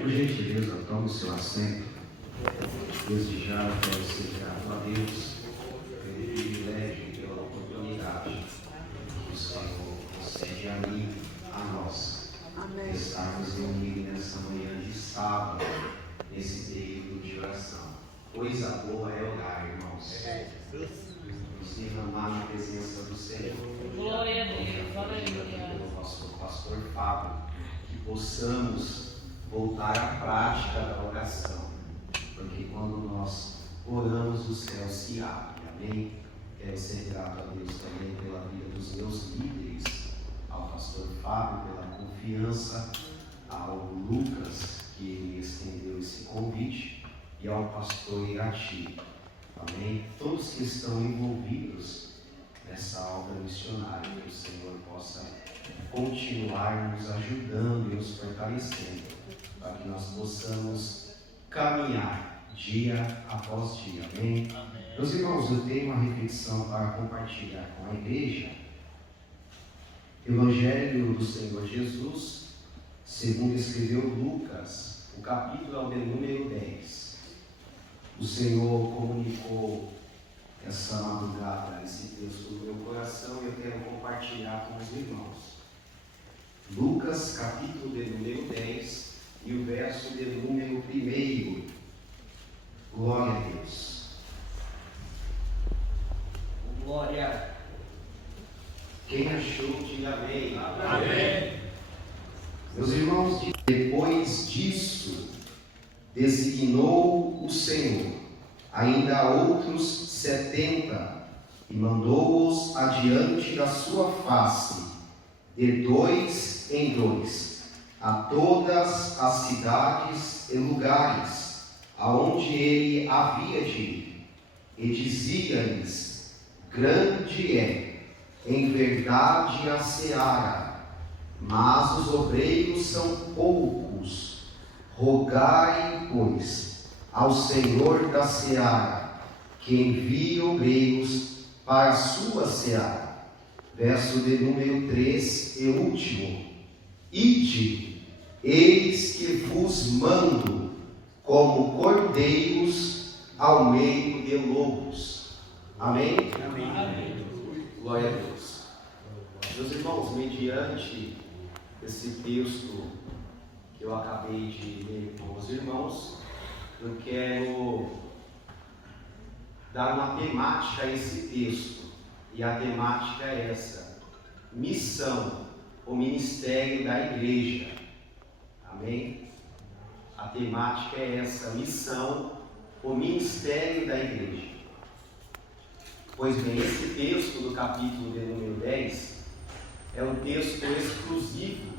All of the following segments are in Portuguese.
Por gentileza, tome o seu assento. Desde já eu quero ser grato a Deus pelo privilégio e pela oportunidade que o Senhor concede a mim, a nós, estarmos reunidos nessa manhã de sábado, nesse período de oração. Coisa boa é orar, irmãos. Nos derramar na presença do Senhor. Glória a Deus, aleluia. Pelo nosso pastor Fábio, que possamos voltar à prática da oração, porque quando nós oramos, o céu se abre, amém? Quero ser grato a Deus também pela vida dos meus líderes, ao pastor Fábio, pela confiança, ao Lucas, que me estendeu esse convite, e ao pastor Irati, amém? Todos que estão envolvidos nessa obra missionária, que o Senhor possa continuar nos ajudando e nos fortalecendo, para que nós possamos caminhar dia após dia, amém? Meus irmãos, eu tenho uma reflexão para compartilhar com a igreja. Evangelho do Senhor Jesus, segundo escreveu Lucas, o capítulo é o de número 10. O Senhor comunicou essa madrugada, esse texto no meu coração, e eu quero compartilhar com os irmãos. Lucas, capítulo de número 10, e o verso de número 1. Glória a Deus. Glória. Quem achou, diga amém. Amém. Meus irmãos, depois disso, designou o Senhor ainda outros 70 e mandou-os adiante da sua face, de 2 em 2, a todas as cidades e lugares aonde ele havia de ir, e dizia-lhes: grande é, em verdade, a seara, mas os obreiros são poucos. Rogai, pois, ao Senhor da seara, que envie obreiros para a sua seara. Verso de número 3 e último. Ide, eis que vos mando, como cordeiros ao meio de lobos. Amém? Amém. Glória a Deus. Meus irmãos, mediante esse texto que eu acabei de ler com os irmãos, eu quero dar uma temática a esse texto. E a temática é essa: missão, o ministério da igreja. Amém? A temática é essa: missão, o ministério da igreja. Pois bem, esse texto do capítulo de número 10 é um texto exclusivo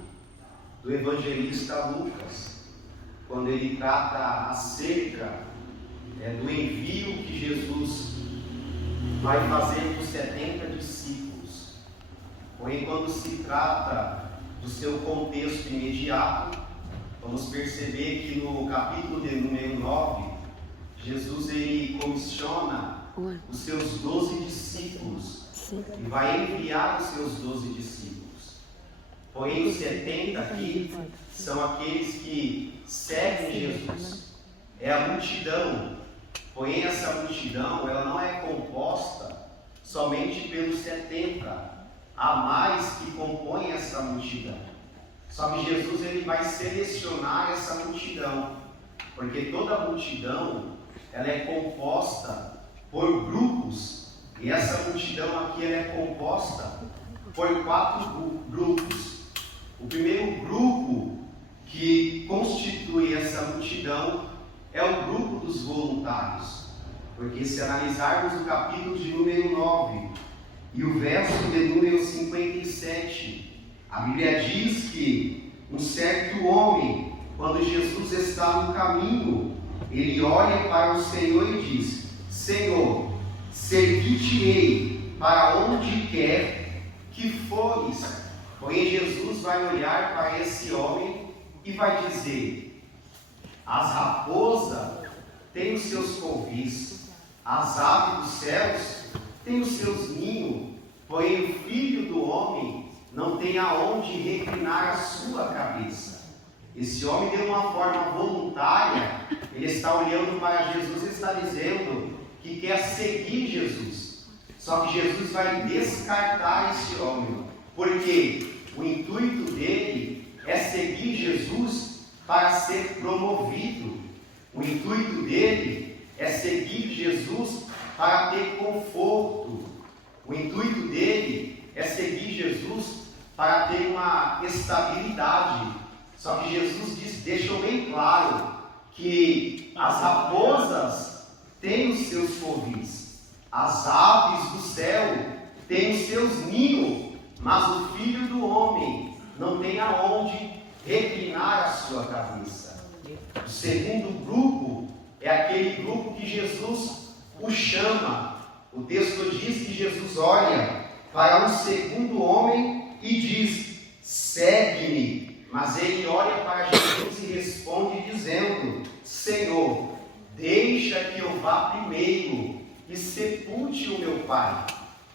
do evangelista Lucas, quando ele trata acerca do envio que Jesus vai fazer dos 70 discípulos. Porém, quando se trata do seu contexto imediato, vamos perceber que no capítulo de número 9, Jesus ele comissiona os seus 12 discípulos e vai enviar os seus 12 discípulos. Porém, os 70 aqui são aqueles que seguem Jesus. É a multidão. Porém, essa multidão ela não é composta somente pelos 70. Há mais que compõem essa multidão. Só que Jesus ele vai selecionar essa multidão, porque toda a multidão ela é composta por grupos, e essa multidão aqui ela é composta por 4 grupos. O primeiro grupo que constitui essa multidão é o grupo dos voluntários, porque se analisarmos o capítulo de número 9 e o verso de número 57, a Bíblia diz que um certo homem, quando Jesus está no caminho, ele olha para o Senhor e diz: Senhor, seguir-te-ei para onde quer que fores. Porém, Jesus vai olhar para esse homem e vai dizer: as raposas têm os seus covis, as aves dos céus tem os seus ninhos, porém o Filho do Homem não tem aonde reclinar a sua cabeça. Esse homem, de uma forma voluntária, ele está olhando para Jesus e está dizendo que quer seguir Jesus. Só que Jesus vai descartar esse homem, porque o intuito dele é seguir Jesus para ser promovido. O intuito dele é seguir Jesus para ter conforto. O intuito dele é seguir Jesus para ter uma estabilidade. Só que Jesus deixou bem claro que as raposas têm os seus covis, as aves do céu têm os seus ninhos, mas o Filho do Homem não tem aonde reclinar a sua cabeça. O segundo grupo é aquele grupo que Jesus o chama. O texto diz que Jesus olha para um segundo homem e diz: segue-me. Mas ele olha para Jesus e responde dizendo: Senhor, deixa que eu vá primeiro e sepulte o meu pai.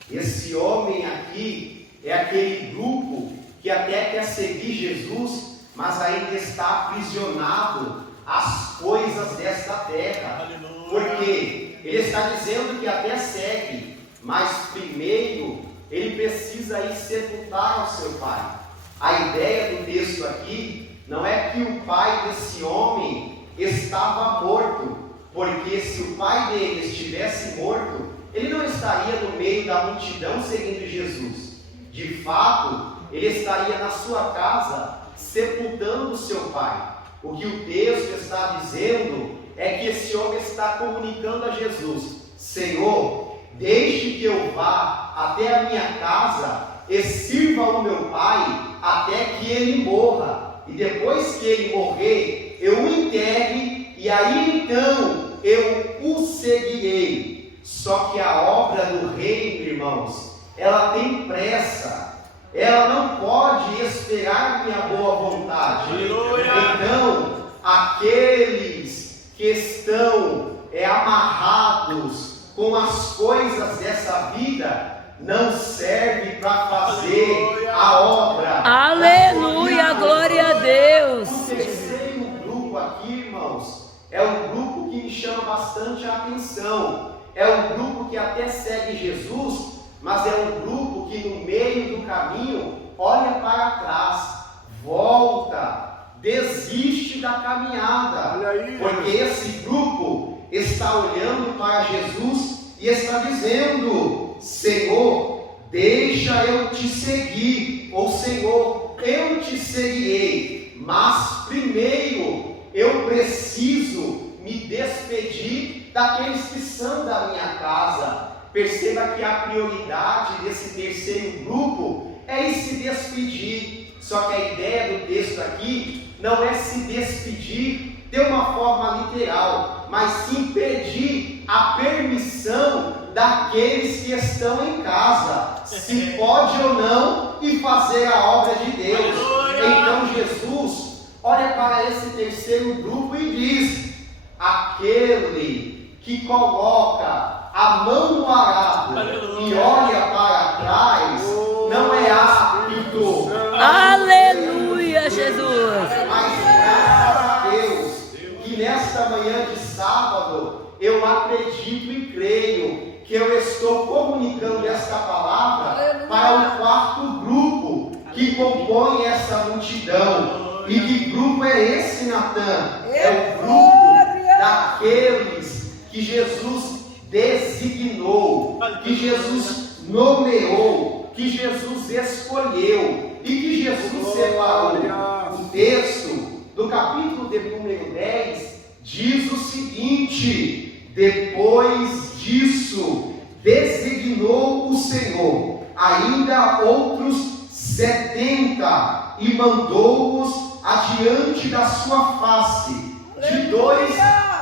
Esse homem aqui é aquele grupo que até quer seguir Jesus, mas ainda está aprisionado às coisas desta terra. Porque ele está dizendo que até segue, mas primeiro ele precisa ir sepultar o seu pai. A ideia do texto aqui não é que o pai desse homem estava morto, porque se o pai dele estivesse morto, ele não estaria no meio da multidão seguindo Jesus. De fato, ele estaria na sua casa sepultando o seu pai. O que o texto está dizendo é que esse homem está comunicando a Jesus: Senhor, deixe que eu vá até a minha casa e sirva o meu pai até que ele morra, e depois que ele morrer, eu o enterre, e aí então eu o seguirei. Só que a obra do reino, irmãos, ela tem pressa, ela não pode esperar minha boa vontade. Então, aqueles que estão amarrados com as coisas dessa vida, não serve para fazer a obra. Aleluia, glória a Deus. O terceiro grupo aqui, irmãos, é um grupo que me chama bastante a atenção. É um grupo que até segue Jesus, mas é um grupo que no meio do caminho olha para trás, volta, desiste da caminhada. Porque esse grupo está olhando para Jesus e está dizendo: Senhor, deixa eu te seguir, ou Senhor, eu te seguirei, mas primeiro eu preciso me despedir daqueles que são da minha casa. Perceba que a prioridade desse terceiro grupo é se despedir. Só que a ideia do texto aqui não é se despedir de uma forma literal, mas sim pedir a permissão daqueles que estão em casa, se pode ou não, e fazer a obra de Deus. Então Jesus olha para esse terceiro grupo e diz: aquele que coloca a mão no arado e olha para trás não é apto. Aleluia, Jesus. Mas graças a Deus que nesta manhã de sábado eu acredito e creio que eu estou comunicando esta palavra para o quarto grupo que compõe essa multidão. E que grupo é esse, Natan? É o grupo daqueles que Jesus designou, que Jesus nomeou, que Jesus escolheu e que Jesus separou. O texto do capítulo de número 10 diz o seguinte: depois disso designou o Senhor ainda outros 70 e mandou-os adiante da sua face, de 2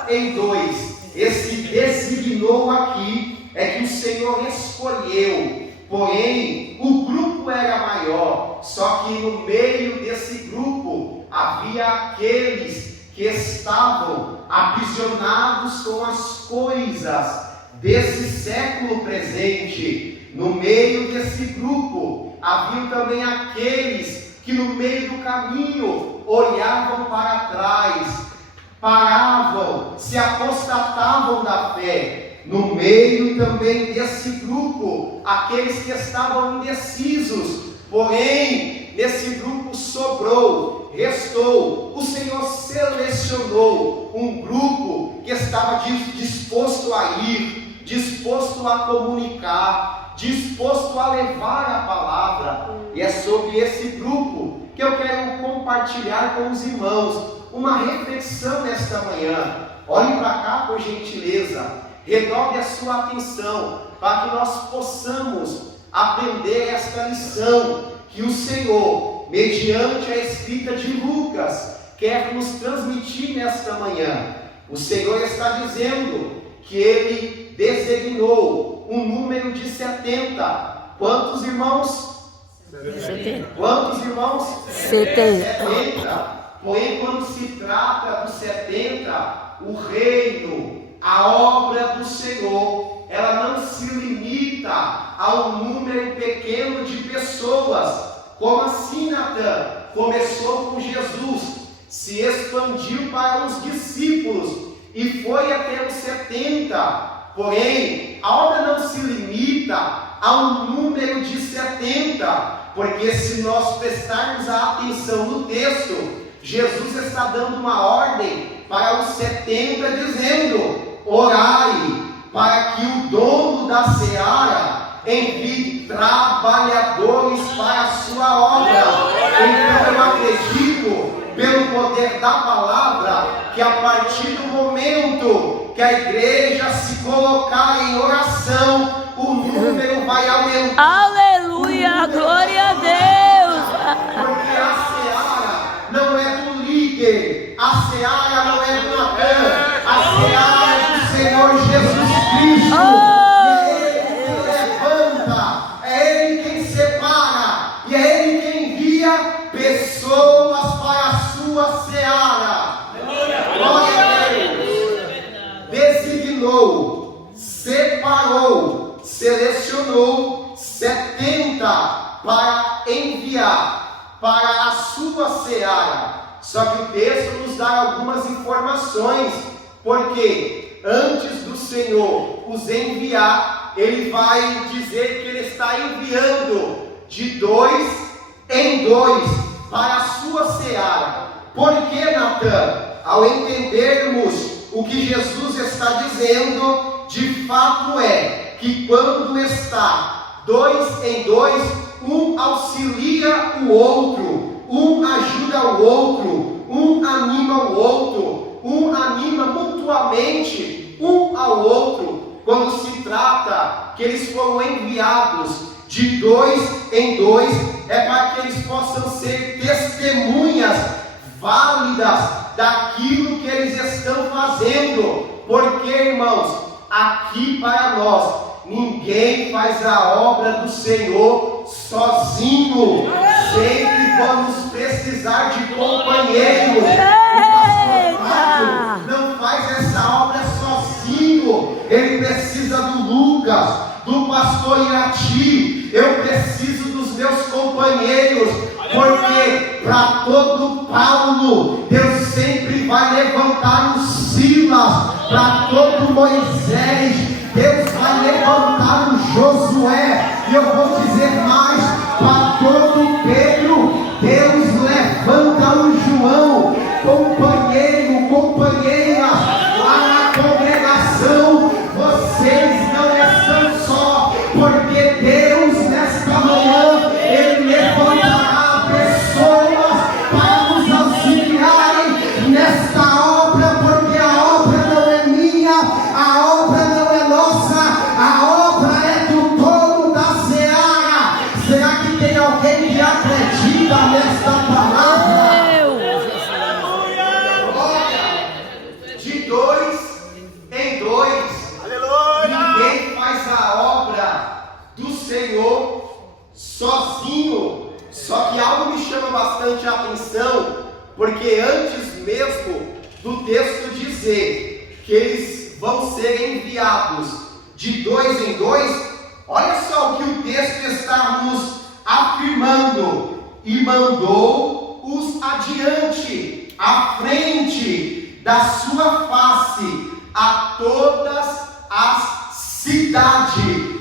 em 2. Esse designou aqui é que o Senhor escolheu, porém o grupo era maior, só que no meio desse grupo havia aqueles que estavam aprisionados com as coisas desse século presente, no meio desse grupo, havia também aqueles que no meio do caminho olhavam para trás, paravam, se apostatavam da fé. No meio também desse grupo, aqueles que estavam indecisos, porém, nesse grupo sobrou, restou, o Senhor selecionou um grupo que estava disposto a ir, disposto a comunicar, disposto a levar a palavra. E é sobre esse grupo que eu quero compartilhar com os irmãos uma reflexão nesta manhã. Olhe para cá, por gentileza, redobre a sua atenção, para que nós possamos aprender esta lição que o Senhor, mediante a escrita de Lucas, quer nos transmitir nesta manhã. O Senhor está dizendo que Ele designou um número de 70. Quantos irmãos? 70. Quantos irmãos? 70. Porém, quando se trata dos 70, o reino, a obra do Senhor, ela não se limita a um número pequeno de pessoas. Como assim, Natan? Começou com Jesus, se expandiu para os discípulos e foi até os 70. Porém, a obra não se limita a um número de 70, porque se nós prestarmos a atenção no texto, Jesus está dando uma ordem para os 70, dizendo: orai para que o dono da seara envie trabalhadores para a sua obra. Então eu acredito, pelo poder da palavra, que a partir do momento que a igreja se colocar em oração, o número vai aumentar. Aleluia, glória a Deus. Porque a seara não é do líder, a seara não é do Natan, a seara é do Senhor Jesus Cristo. É Ele quem levanta, é Ele quem separa, e é Ele quem envia pessoas para a sua seara. Glória a Deus. Designou, separou, selecionou 70 para enviar para a sua seara. Só que o texto nos dá algumas informações, porque antes do Senhor os enviar, Ele vai dizer que Ele está enviando de 2 em 2 para a sua seara. Por que, Natan? Ao entendermos o que Jesus está dizendo, de fato é que quando está 2 em 2, um auxilia o outro, um ajuda o outro, um anima o outro, um anima mutuamente um ao outro. Quando se trata que eles foram enviados de 2 em 2, é para que eles possam ser testemunhas válidas daquilo que eles estão fazendo. Porque, irmãos, aqui para nós, ninguém faz a obra do Senhor sozinho. Sempre vamos precisar de companheiros. O pastor não faz essa obra sozinho. Ele precisa do Lucas, do pastor Irati. Eu preciso dos meus companheiros. Porque para todo Paulo, Deus sempre vai levantar o Silas. Para todo Moisés, Deus vai levantar o Josué. E eu vou dizer mais: para todo Pedro, Deus levanta o João. Companheiro, companheira, lá na congregação, vocês não estão só, porque Deus nesta manhã, Ele levantará pessoas para nos auxiliarem nesta obra, porque a obra não é minha, a obra não é nossa, a obra é do dono da seara. Será que tem alguém que acredita nesta palavra? De 2 em 2, ninguém faz a obra do Senhor sozinho. Só que algo me chama bastante a atenção, porque antes mesmo do texto dizer que eles vão ser enviados de 2 em 2, olha só o que o texto está nos afirmando: e mandou-os adiante, à frente da sua face, a todas as cidades,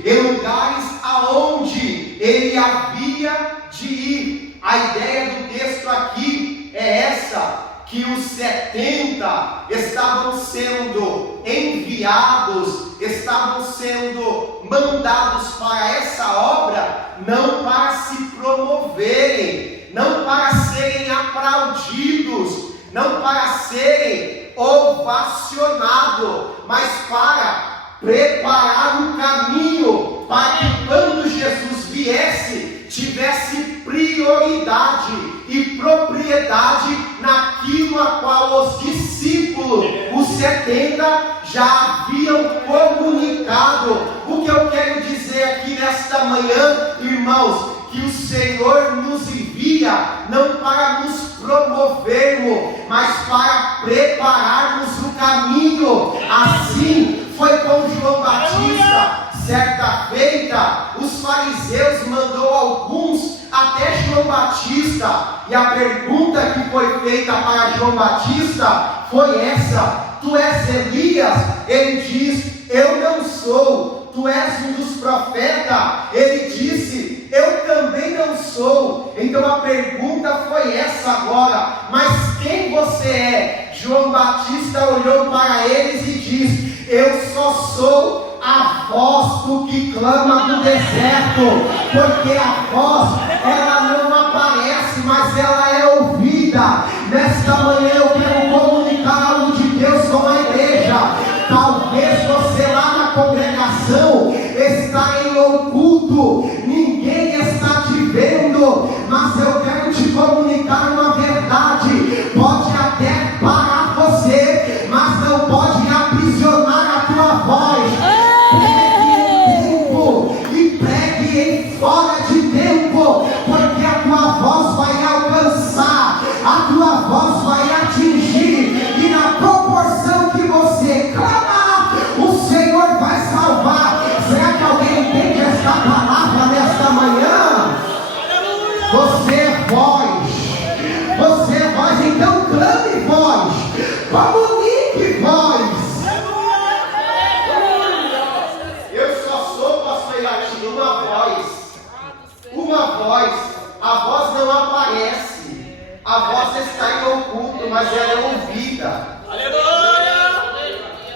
em lugares aonde ele havia de ir. A ideia do texto aqui é essa: que os 70 estavam sendo enviados, estavam sendo mandados para essa obra, não para se promoverem, não para serem aplaudidos, não para serem ovacionados, mas para preparar o caminho para que quando Jesus viesse, tivesse prioridade e propriedade naquilo a qual os discípulos, os 70, já haviam comunicado. O que eu quero dizer aqui nesta manhã, irmãos, que o Senhor nos envia não para nos promovermos, mas para prepararmos o caminho. Assim foi com João Batista. Certa feita, os fariseus mandou alguns até João Batista, e a pergunta que foi feita para João Batista foi essa: tu és Elias? Ele diz: eu não sou. Tu és um dos profetas? Ele disse: eu também não sou. Então a pergunta foi essa agora: mas quem você é? João Batista olhou para eles e diz: eu só sou a voz do que clama no deserto, porque a voz, ela não aparece, mas ela é ouvida. Nesta manhã eu quero comunicar algo de Deus com a igreja. Talvez você lá na congregação está em oculto, ninguém está te vendo, mas eu quero te comunicar uma verdade: pode até parar você, mas não pode aprisionar a tua voz. Fora de tempo, porque a tua voz vai alcançar, a tua voz vai atingir, e na proporção que você clama, o Senhor vai salvar. Será que alguém entende esta palavra nesta manhã? Você é voz, então clame voz, comunique voz. Uma voz, a voz não aparece, a voz está em oculto, mas ela é ouvida. Aleluia!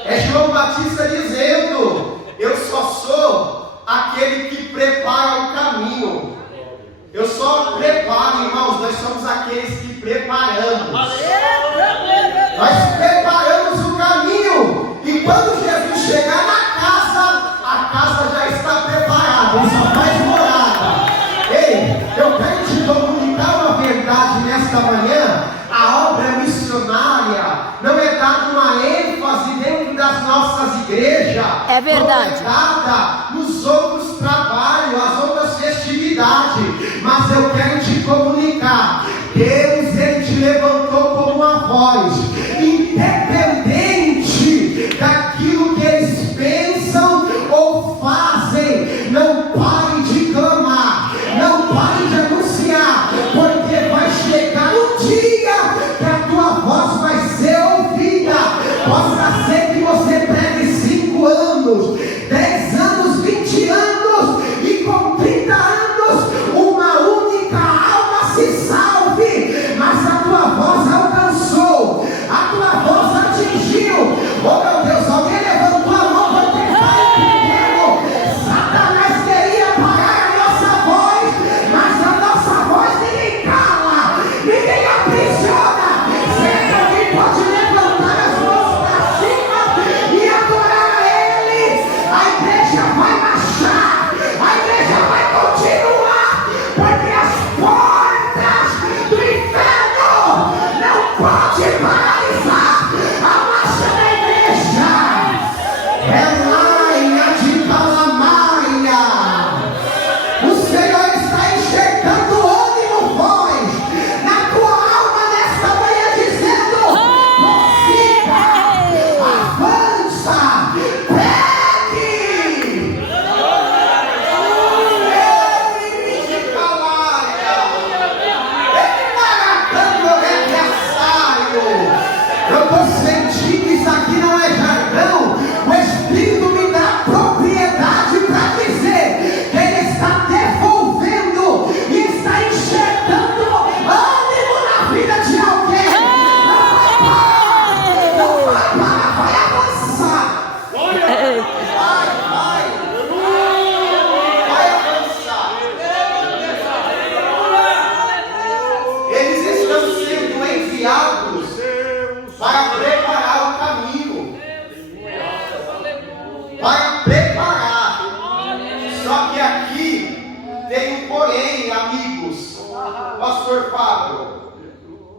É João Batista dizendo: eu só sou aquele que prepara o caminho. Eu só preparo, irmãos, nós somos aqueles que preparamos. Nós preparamos o caminho, e quando Jesus chegar na casa, a casa já está preparada, ele só faz morada. Ei, eu quero te comunicar uma verdade nesta manhã: a obra missionária não é dada uma ênfase dentro das nossas igrejas. É verdade. Não é dada nos outros trabalhos, as outras festividades. Mas eu quero te comunicar: Deus, ele te levantou como uma voz, independente daquilo que eles pensam ou fazem. Não pare de clamar, não pare de anunciar, porque vai chegar um dia que a tua voz vai ser ouvida. Possa ser que você pregue 5 anos, 10 anos, 20 anos, e com 30 anos uma única alma se Vai alcançar. Eles estão sendo enviados para preparar o caminho. Para preparar. Só que aqui tem um porém, amigos. Pastor Fábio.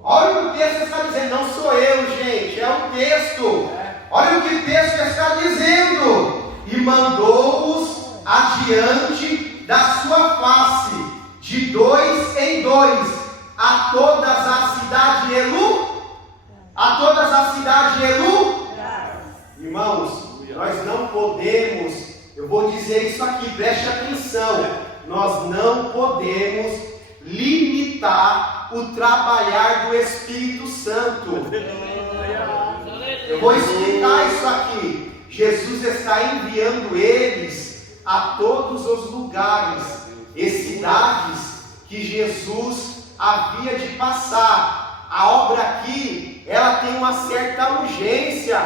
Olha o que o texto está dizendo. Não sou eu, gente. É o texto. Olha o que o texto está dizendo. E mandou-os adiante da sua face, de 2 em 2, a todas a cidade Elu. A todas a cidade Elu. Irmãos, nós não podemos, eu vou dizer isso aqui, preste atenção, nós não podemos limitar o trabalhar do Espírito Santo. Eu vou explicar isso aqui. Jesus está enviando eles a todos os lugares e cidades que Jesus havia de passar. A obra aqui, ela tem uma certa urgência.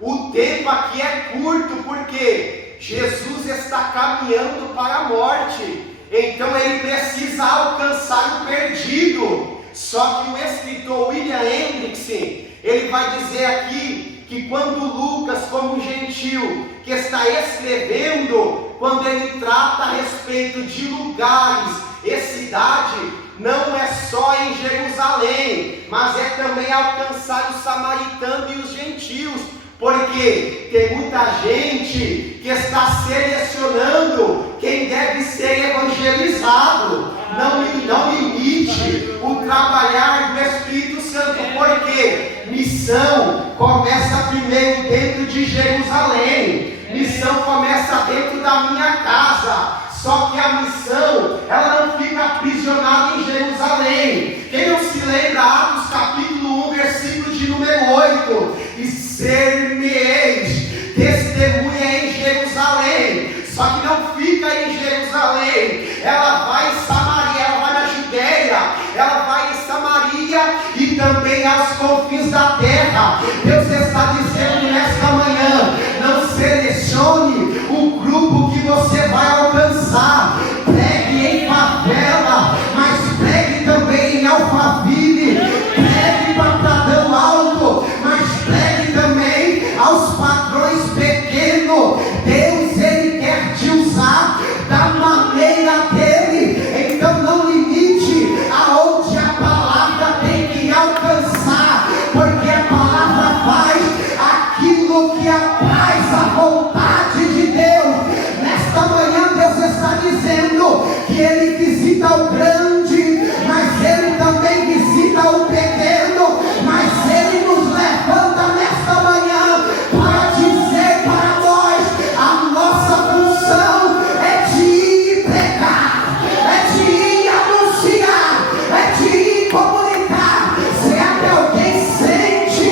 O tempo aqui é curto, porque Jesus está caminhando para a morte. Então ele precisa alcançar o perdido. Só que o escritor William Hendrickson, ele vai dizer aqui que quando Lucas, como gentil, que está escrevendo, quando ele trata a respeito de lugares e cidade, não é só em Jerusalém, mas é também alcançar os samaritanos e os gentios, porque tem muita gente que está selecionando quem deve ser evangelizado. Não limite o trabalhar do Espírito Santo, porque missão começa primeiro dentro de Jerusalém. Missão começa dentro da minha casa. Só que a missão, ela não fica aprisionada em Jerusalém. Quem não se lembra, Atos capítulo 1, versículo de número 8: e ser-me-eis testemunha em Jerusalém. Só que não fica em Jerusalém, ela vai em Samaria, ela vai na Judeia, ela vai em Samaria e também aos confins da terra. Deus está dizendo nesta manhã: não selecione o grupo que você vai alcançar. Pregue em favela, mas pregue também em Alphaville. Pregue para Pradão Alto, mas pregue também aos padrões pequenos. Deus, ele quer te usar da maneira dele. Então não limite aonde a palavra tem que alcançar, porque a palavra faz aquilo que apraz a vontade de Deus. Nesta manhã Deus está dizendo que ele visita o grande, mas ele também visita o pequeno. Mas ele nos levanta nesta manhã para dizer para nós: a nossa função é de ir pregar, é de ir anunciar, é de ir comunicar. Se é que alguém sente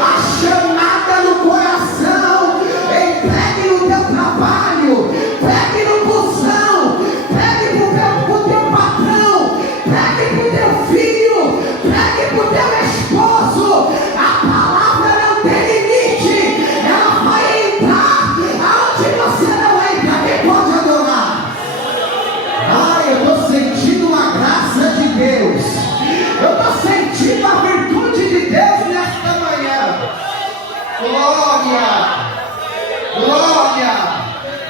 a chamada no coração, entregue no teu trabalho, pregue no busão, pregue pro teu patrão, pregue pro teu filho, pregue pro teu esposo. A palavra não tem limite, ela vai entrar aonde você não entra. Quem pode adorar? Eu estou sentindo uma graça de Deus, eu estou sentindo a virtude de Deus nesta manhã. Glória, glória.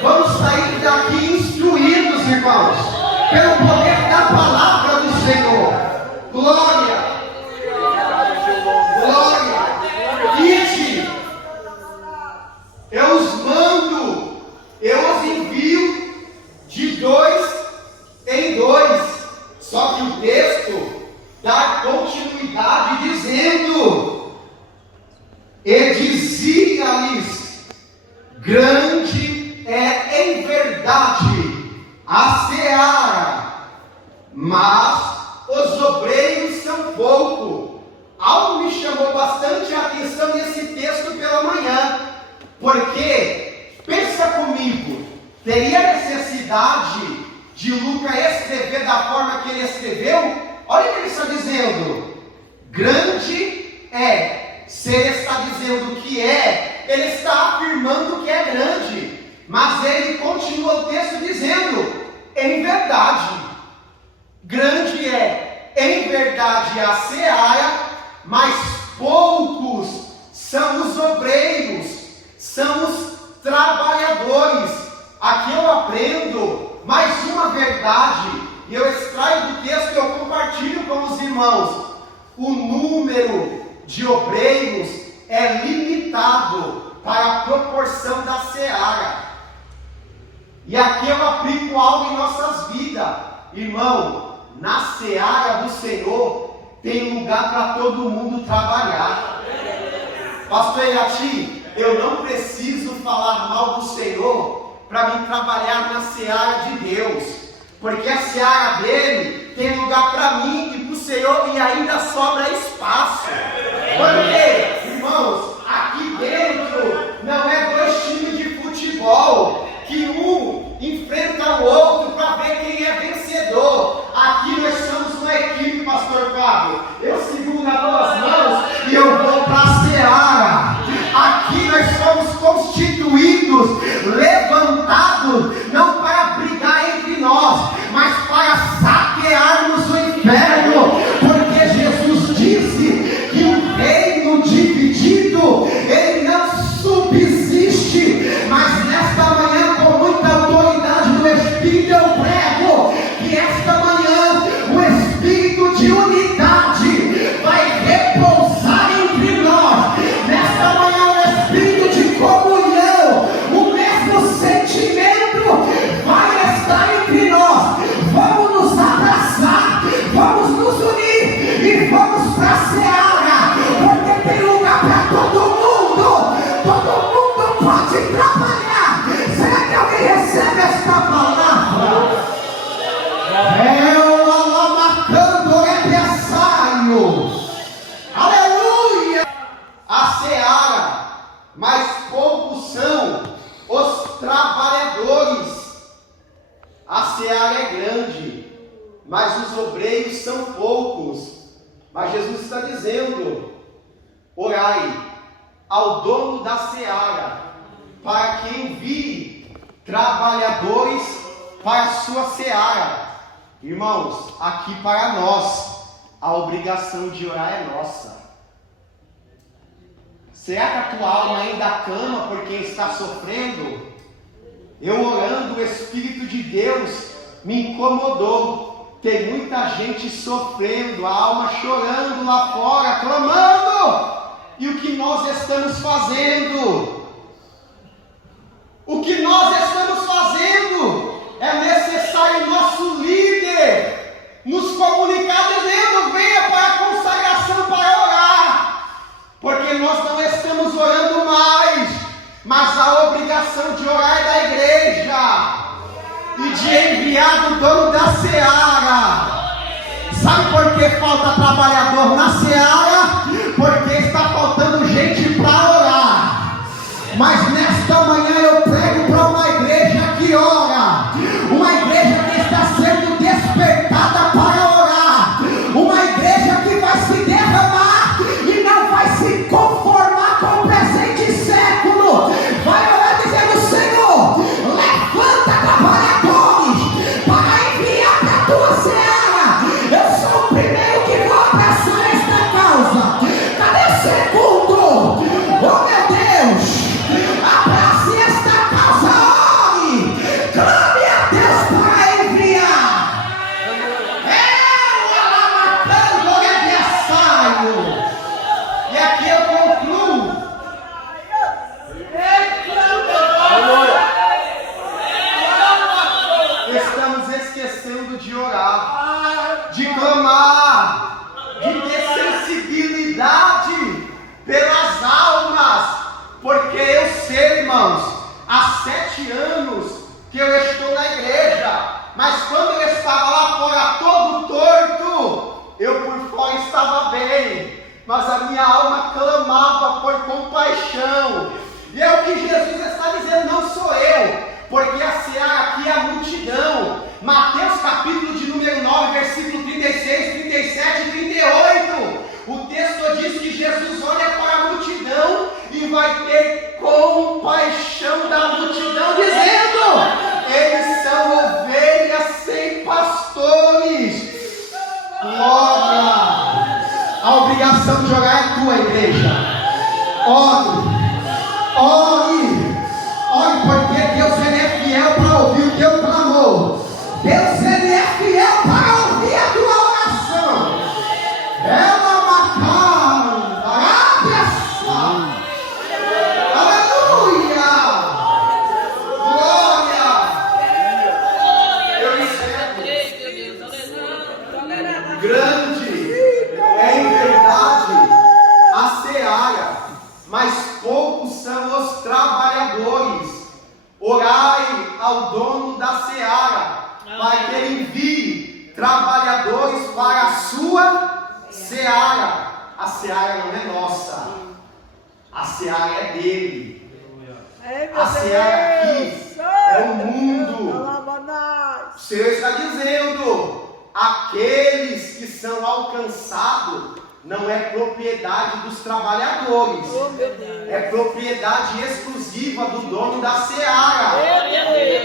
Vamos sair daqui instruídos, irmãos, pelo poder da palavra do Senhor. Glória, glória. Ide, eu os mando, eu os envio de 2 em 2. Só que o texto dá continuidade dizendo: e dizia-lhes: grande é em verdade a seara, mas os obreiros são pouco. Algo me chamou bastante a atenção nesse texto pela manhã, porque, pensa comigo, teria necessidade de Lucas escrever da forma que ele escreveu? Olha o que ele está dizendo: grande é. Se ele está dizendo que é, ele está afirmando que é grande. Mas ele continua o texto dizendo: em verdade, grande é, em verdade, a seara, mas poucos são os obreiros, são os trabalhadores. Aqui eu aprendo mais uma verdade, e eu extraio do texto que eu compartilho com os irmãos. O número de obreiros é limitado para a proporção da seara. E aqui eu aplico algo em nossas vidas. Irmão, na seara do Senhor tem lugar para todo mundo trabalhar. Pastor Irati, eu não preciso falar mal do Senhor para mim trabalhar na seara de Deus, porque a seara dele tem lugar para mim e para o Senhor, e ainda sobra espaço. Porque, irmãos, aqui dentro não é dois times de futebol que um enfrenta o outro para ver quem é vencedor. Aqui nós somos uma equipe, pastor Fábio. Eu seguro nas duas mãos e eu vou para a seara. Aqui nós somos constituídos, levantados, não para brigar entre nós, mas para saquearmos o inferno, porque Jesus disse que o reino dividido, ele não subsiste. Mas nesta manhã, com muita autoridade do Espírito, eu prego que esta manhã o Espírito de unidade vai repousar entre nós. Nesta manhã o Espírito de comunhão, o mesmo sentimento vai estar entre nós. Vamos nos abraçar, vamos nos unir e vamos para a seara, porque tem lugar para todo mundo. Todo mundo pode trabalhar. Será que alguém recebe esta palavra? Aleluia! A seara, mas poucos são os trabalhadores. A seara é grande, mas os obreiros são poucos. Mas Jesus está dizendo: orai ao dono da seara, para que envie trabalhadores para a sua seara. Irmãos, aqui para nós, a obrigação de orar é nossa. Será que a tua alma ainda clama por quem está sofrendo? Eu orando, o Espírito de Deus me incomodou. Tem muita gente sofrendo, a alma chorando lá fora, clamando. E o que nós estamos fazendo? O que nós estamos fazendo? É necessário nosso líder nos comunicar dizendo: venha para a consagração para orar. Porque nós não estamos orando mais, mas a obrigação de orar é da igreja e de enviar o dono da seara. Sabe por que falta trabalhador na seara? Porque está faltando gente para orar. Mas nesta manhã eu prego para uma igreja que ora, uma igreja que está sendo despertada para orar, uma igreja que vai se derramar e não vai se conformar com o presente século. Vai orar dizendo: Senhor, levanta trabalhadores para enviar para a tua seara. Eu sou o primeiro que vou abraçar esta causa. Cadê o segundo? Oh meu Deus, abrace esta causa, ore, clame a Deus para enviar. Eu alamatando regressaio. E aqui eu concluo. Estamos esquecendo de orar, de clamar, de ter sensibilidade pelas almas. Porque eu sei, irmãos, há 7 anos que eu estou na igreja, mas quando eu estava lá fora todo torto, eu por fora estava bem, mas a minha alma clamava por compaixão. E é o que Jesus está dizendo, não sou eu, porque a seara aqui é a multidão. Mateus capítulo de número 9, versículo 36, 37 e 38. O texto diz que Jesus olha para a multidão e vai ter compaixão da multidão, dizendo: Ore, porque Deus ele é fiel para ouvir o teu clamor. Deus ele é fiel para ouvir a tua oração. Ela macamba, abre essa. Aleluia! Glória! Eu encerro. Grande é em verdade a seara, mas poucos são os trabalhadores. Orai ao dono da seara, para que ele envie trabalhadores para a sua seara. A seara não é nossa, a seara é dele. A seara aqui é o mundo. O Senhor está dizendo: aqueles que são alcançados não é propriedade dos trabalhadores, é propriedade exclusiva do dono da seara.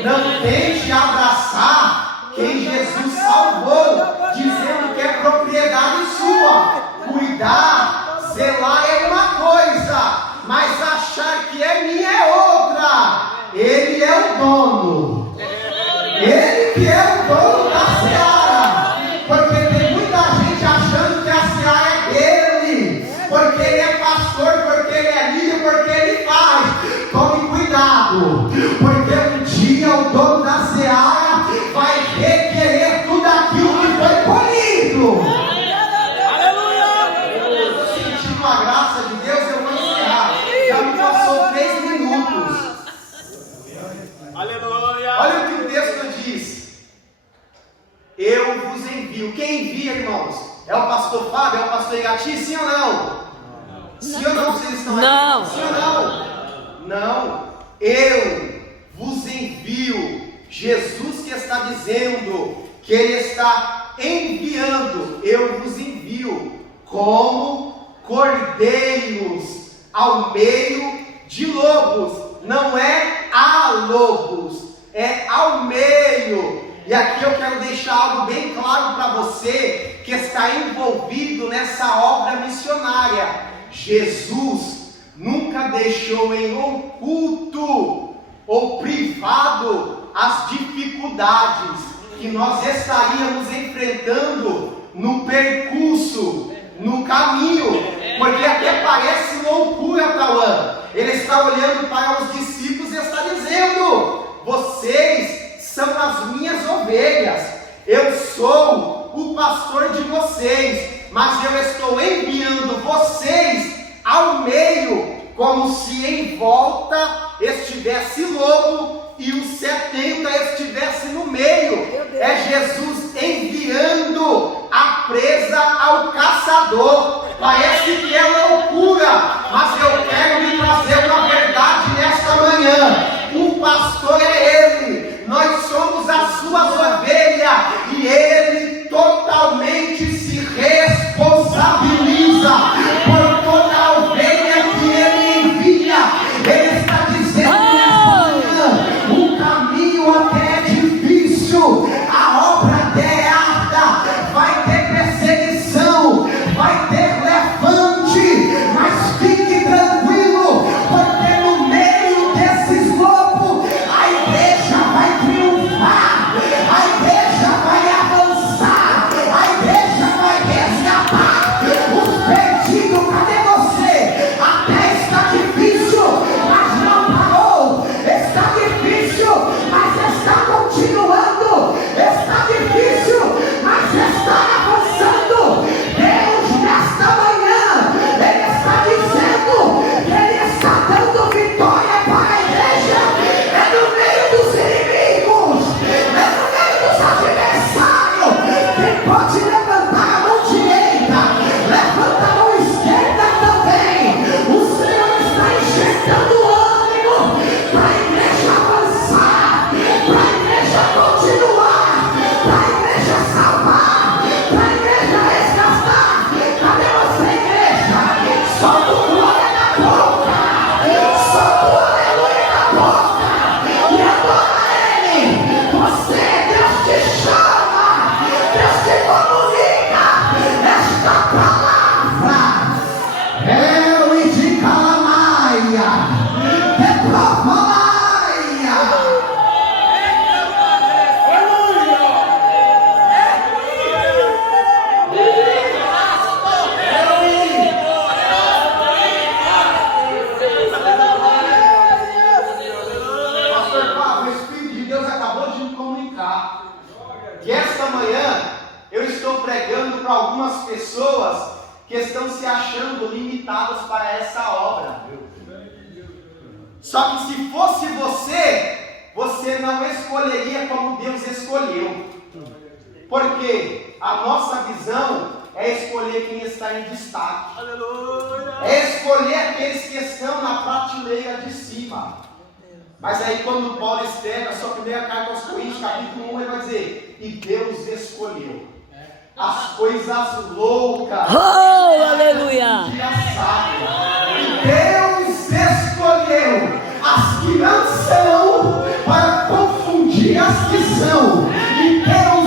Não tente abraçar quem Jesus salvou, dizendo que é propriedade sua. Cuidar, zelar é uma coisa, mas achar que é minha é outra. Ele é o dono, ele que é o dono da seara, porque tem muita gente achando que a seara é dele, porque ele é pastor, porque ele é líder, porque ele faz. Tome cuidado, porque um dia o dono da seara vai requerer tudo aquilo que foi colhido. Sentindo a graça de Deus, eu vou encerrar. Já me passou 3 minutos. Aleluia. Olha o que o texto diz: eu vos envio. Quem envia, irmãos? É o pastor Fábio? É o pastor Irati? Sim ou não? Sim ou não? Vocês estão aí? Não. Sim ou não? Não. Eu vos envio. Jesus que está dizendo que ele está enviando. Eu vos envio como cordeiros ao meio de lobos. Não é a lobos, é ao meio. E aqui eu quero deixar algo bem claro para você que está envolvido nessa obra missionária. Jesus nunca deixou em oculto ou privado as dificuldades que nós estaríamos enfrentando no percurso, no caminho, porque até parece loucura, Tauan. Ele está olhando para os discípulos e está dizendo: vocês são as minhas ovelhas, eu sou o pastor de vocês, mas eu estou enviando vocês ao meio, como se em volta estivesse lobo e os 70 estivesse no meio. É Jesus enviando a presa ao caçador. Parece que é loucura, mas eu quero lhe trazer uma verdade nesta manhã. O pastor é ele, nós somos as suas ovelhas, e ele totalmente se responsabiliza por toda a ovelha que ele envia. Ele está dizendo nesta manhã: o caminho até que esta manhã eu estou pregando para algumas pessoas que estão se achando limitadas para essa obra. Só que se fosse você não escolheria como Deus escolheu. Porque a nossa visão é escolher quem está em destaque. É escolher aqueles que estão na prateleira de cima. Mas aí quando Paulo escreve a sua primeira carta aos Coríntios, capítulo 1, ele vai dizer: e Deus escolheu as coisas loucas. Oh, aleluia. E Deus escolheu as que não são para confundir as que são. E Deus